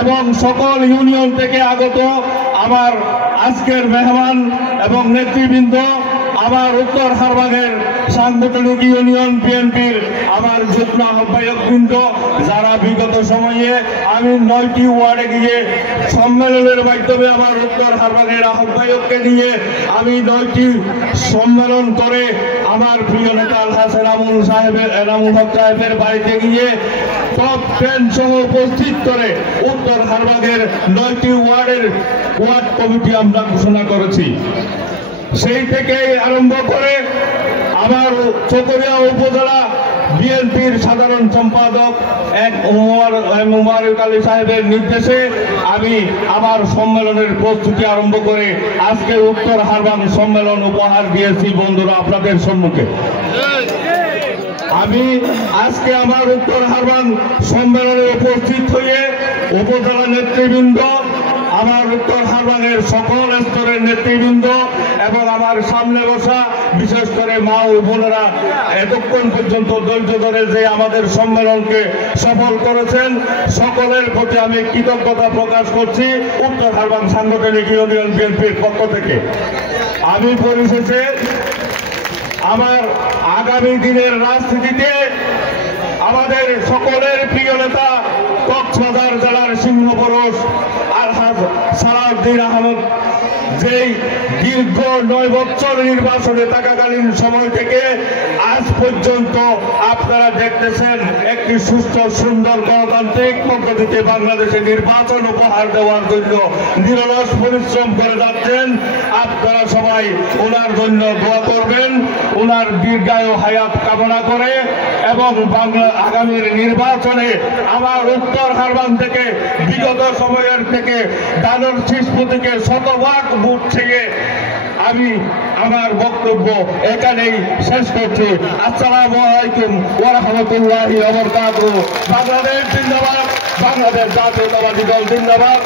এবং সকল ইউনিয়ন থেকে আগত আমার আজকের মেহমান এবং নেতৃবৃন্দ, আমার উত্তর হারবাগের সাংগঠনিক ইউনিয়ন বিএনপির আমার যুগ্ম আহ্বায়কবৃন্দ, যারা বিগত সময়ে আমি 9টি ওয়ার্ডে গিয়ে সম্মেলনের মাধ্যমে আমার উত্তর হারবাগের আহ্বায়ককে নিয়ে আমি 9টি সম্মেলন করে আমার প্রিয় নেতা আলহাজ এনামুল হক সাহেবের বাড়িতে গিয়ে টপ 10 সহ উপস্থিত করে উত্তর হারবাগের 9টি ওয়ার্ড কমিটি আমরা ঘোষণা করেছি। সেই থেকে আরম্ভ করে আমার চকরিয়া উপজেলা বিএনপির সাধারণ সম্পাদক মোবারক আলী সাহেবের নির্দেশে আমি আমার সম্মেলনের প্রস্তুতি আরম্ভ করে আজকে উত্তর হারবাগ সম্মেলন উপহার দিয়েছি বন্ধুরা আপনাদের সম্মুখে। আমি আজকে আমার উত্তর হারবাগ সম্মেলনে উপস্থিত হয়ে উপজেলা নেতৃবৃন্দ, আমার উত্তর হারবাগের সকল স্তরের নেতৃবৃন্দ এবং আমার সামনে বসা বিশেষ করে মা ও বোনেরা এতক্ষণ পর্যন্ত ধৈর্য ধরে যে আমাদের সম্মেলনকে সফল করেছেন, সকলের প্রতি আমি কৃতজ্ঞতা প্রকাশ করছি উত্তর হারবাগ সাংগঠনিক ইউনিয়ন বিএনপির পক্ষ থেকে। আমি পরিশেষে আমার আগামী দিনের রাজনীতিতে আমাদের সকলের প্রিয় নেতা কক্সবাজার জেলার সিংহপুরুষ আলহাজ সালাউদ্দিন আহমদ, যেই দীর্ঘ 9 বছর নির্বাচনে থাকাকালীন সময় থেকে আজ পর্যন্ত আপনারা দেখতেছেন একটি সুস্থ সুন্দর গণতান্ত্রিক পদ্ধতিতে বাংলাদেশে নির্বাচন উপহার দেওয়ার জন্য নিরলস পরিশ্রম করে যাচ্ছেন। আপনারা সবাই ওনার জন্য দোয়া করবেন, ওনার দীর্ঘায়ু হায়াত কামনা করে এবং আগামীর নির্বাচনে আমার উত্তর হারবাগ থেকে বিগত সময়ের থেকে দানব শিশু থেকে শতভাগ ভোট থেকে আমি আমার বক্তব্য এখানেই শেষ করছি। আসসালামু আলাইকুম ওয়া রাহমাতুল্লাহি ওয়া বারাকাতুহু। বাংলাদেশ জিন্দাবাদ, বাংলাদেশ জাতীয়তাবাদী দল জিন্দাবাদ।